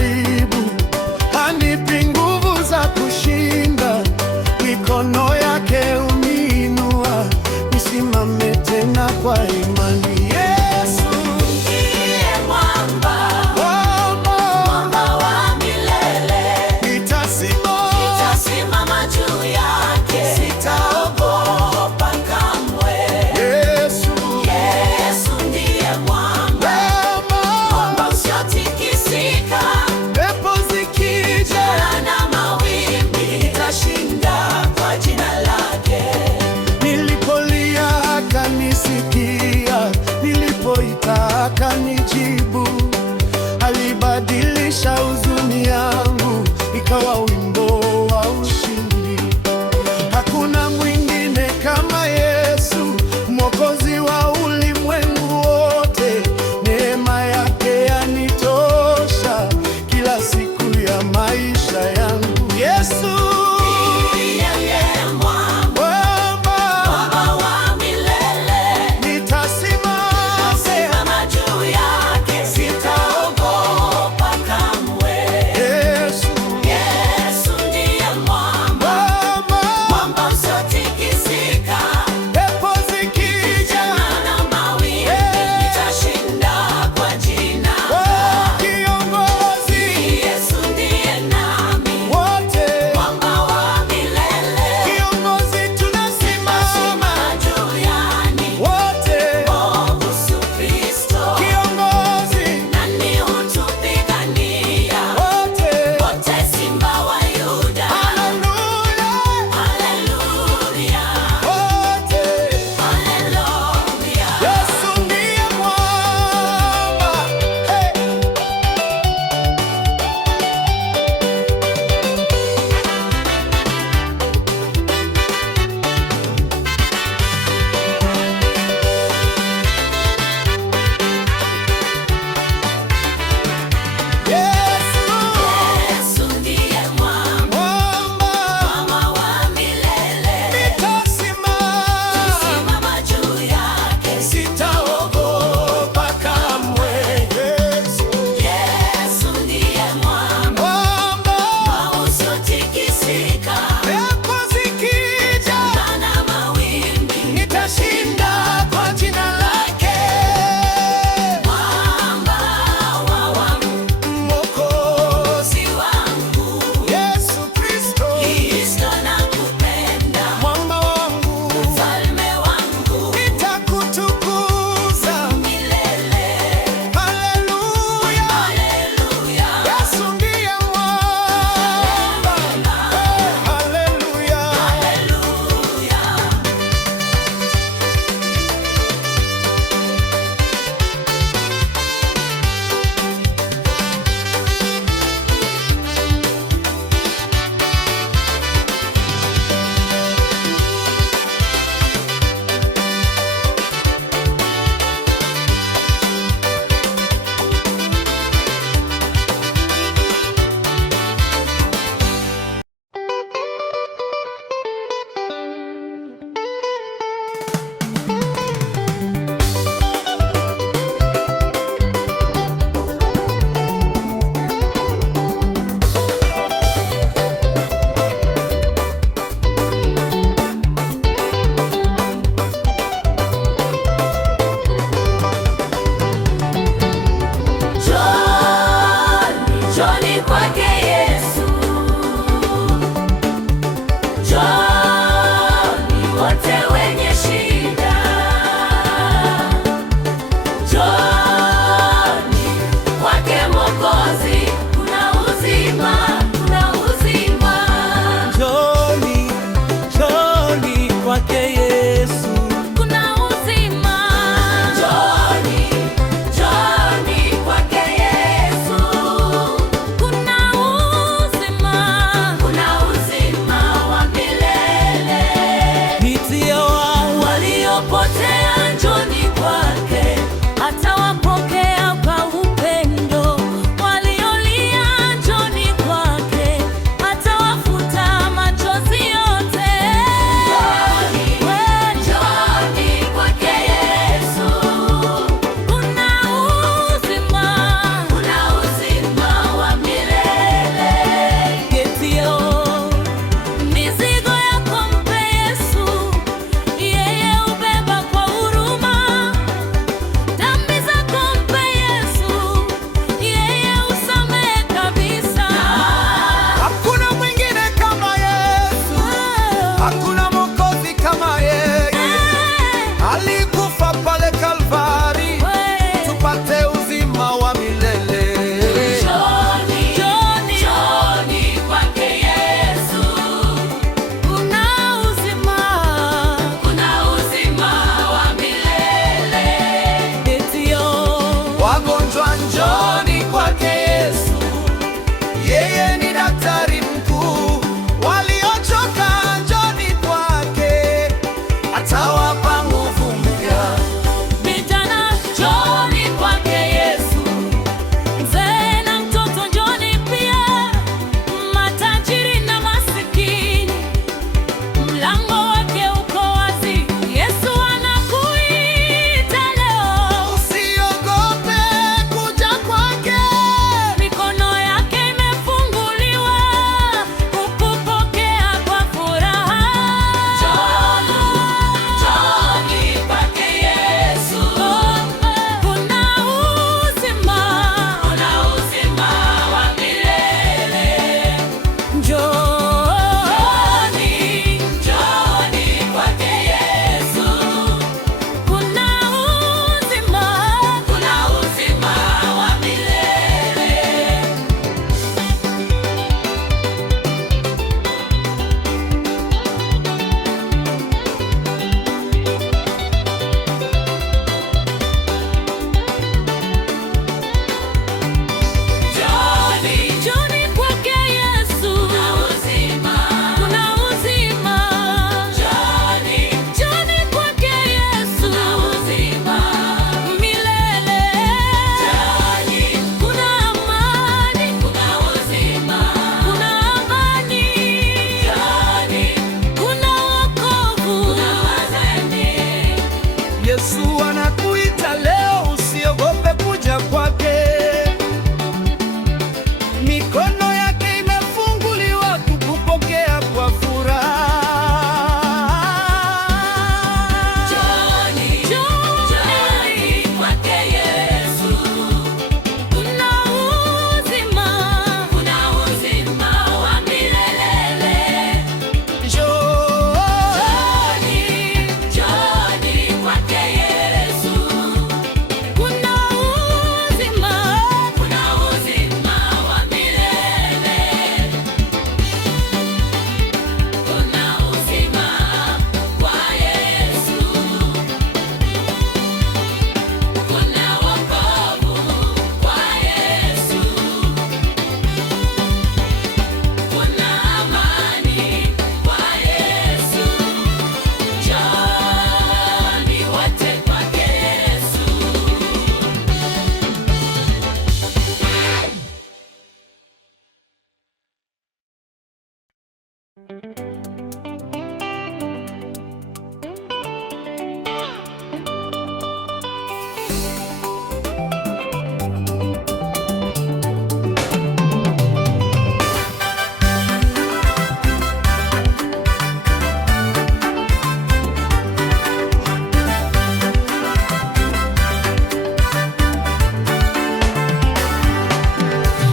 majaribu, hanipi nguvu za kushinda. Mikono yake uniinua, nisimame tena kwa imani. Yesu ndiye mwamba, mwamba wa milele. Nitasimama juu yake, sitaogopa kamwe. Yesu ndiye mwamba, mwamba usiotikisika. Pepo zikija na mawimbi, nitashinda kwa jina lake. Nilipolia akanisikia, nilipoita akanijibu. Alibadilisha huzuni yangu ikawa wimbo wa ushindi. Hakuna mwingine kama Yesu, Mwokozi wa ulimwengu wote. Neema yake yanitosha kila siku ya maisha yangu. Yesu mwamba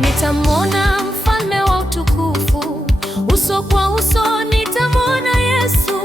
Nitamwona mfalme wa utukufu, uso kwa uso nitamwona Yesu.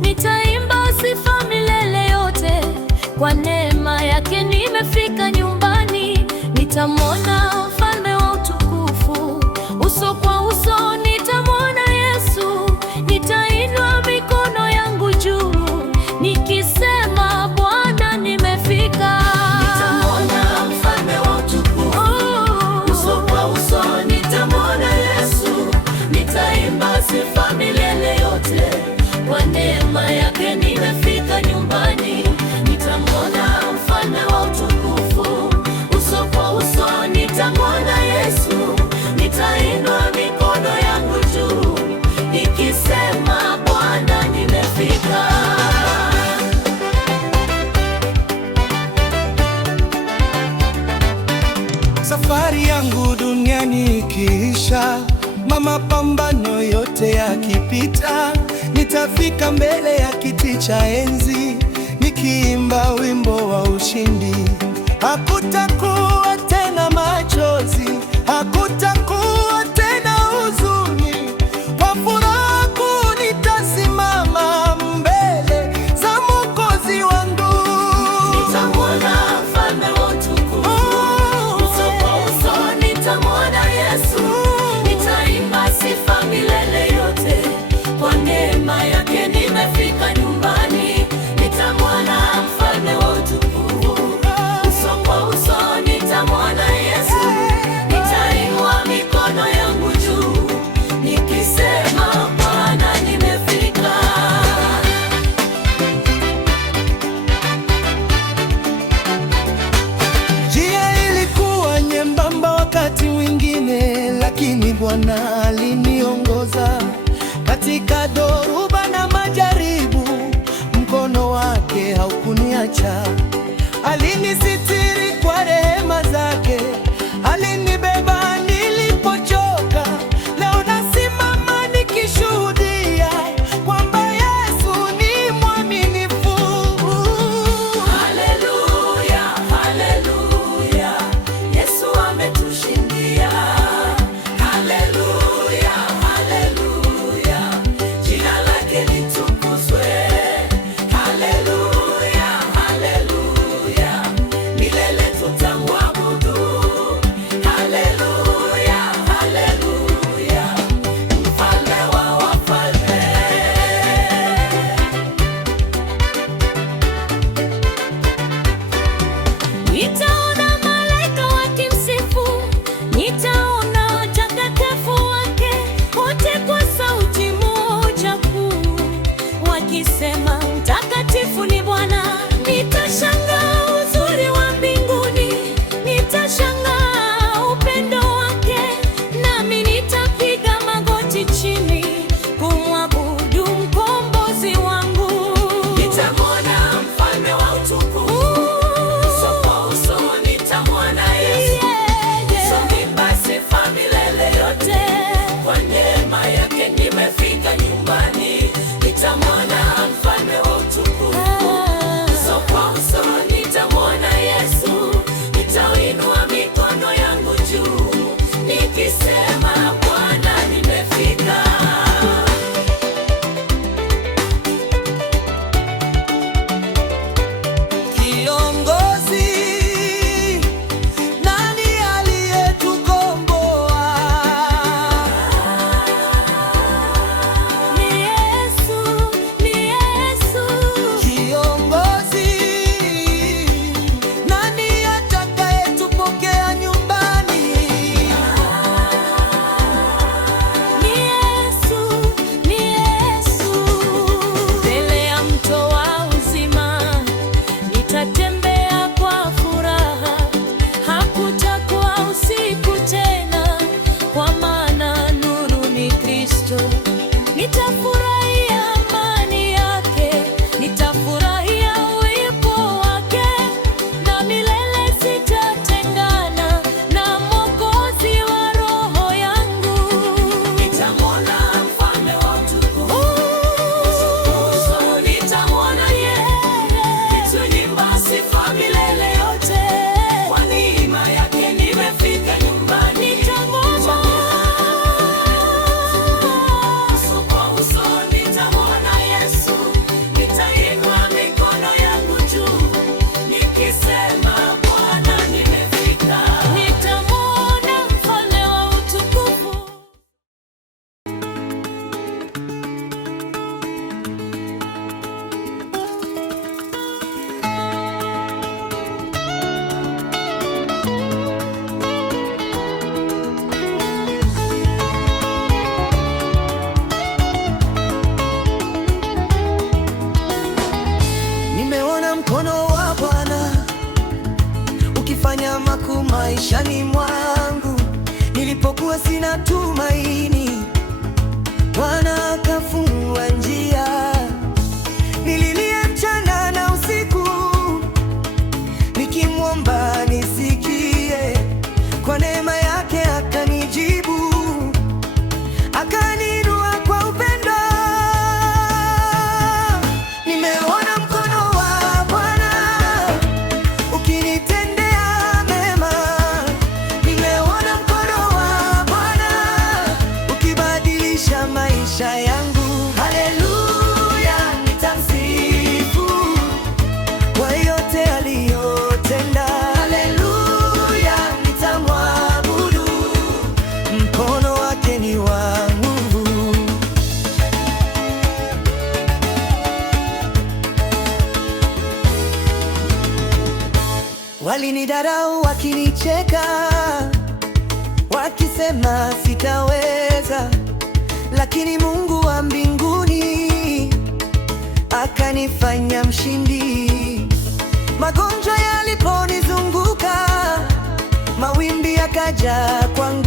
Nitaimba sifa milele yote, kwa neema yake nimefika nyumbani. Nitamwona mfalme wa utukufu, uso kwa uso nitamwona Yesu. Nitainua mikono yangu juu nikisema, Bwana nimefika. Nitamwona mfalme wa utukufu, uso kwa uso nitamwona Yesu. Nitaimba sifa milele yote, kwa neema yake nimefika nyumbani. Nitamwona mfalme wa utukufu, uso kwa uso nitamwona Yesu. Nitainua mikono yangu juu nikisema, Bwana nimefika. Safari yangu duniani ikiisha, mapambano yote yakipita, nitafika mbele ya kiti cha enzi nikiimba wimbo wa ushindi. Hakutakuwa tena machozi, hakutakuwa tena huzuni. Kwa furaha kuu nitasimama mbele za Mwokozi wangu. Nitamwona mfalme wa utukufu, uso kwa uso nitamwona Yesu. Nitaimba sifa milele yote, kwa neema yake nimefika nyumbani. Nitamwona mfalme wa utukufu, uso kwa uso nitamwona Yesu. Nitainua mikono yangu juu nikisema, Bwana nimefika. Njia ilikuwa nyembamba wakati mwingine, lakini Bwana aliniongoza katika dhoruba na majaribu. Mkono wake haukuniacha, alinisitiri kwa rehema zake, alinibeba nilipochoka. Leo nasimama nikishuhudia kwamba Yesu ni mwaminifu. Haleluya, haleluya, Yesu ametushindia. Haleluya, haleluya, jina lake litukuzwe. Haleluya, haleluya, milele tutamwabudu. tumaini, Bwana akafungua njia. Nililia mchana na usiku, nikimwomba nisikie. Kwa neema yake akanijibu, akaniinua kwa upendo. Nimeona mkono wa Bwana ukinitendea mema. Nimeona mkono wa Bwana ukibadilisha maisha yangu. Haleluya, nitamsifu kwa yote aliyotenda. Haleluya, nitamwabudu, mkono wake ni wa nguvu. Walinidharau wakinicheka, wakisema sitaweza, lakini Mungu wa mbinguni akanifanya mshindi. Magonjwa yaliponizunguka, mawimbi yakaja kwangu.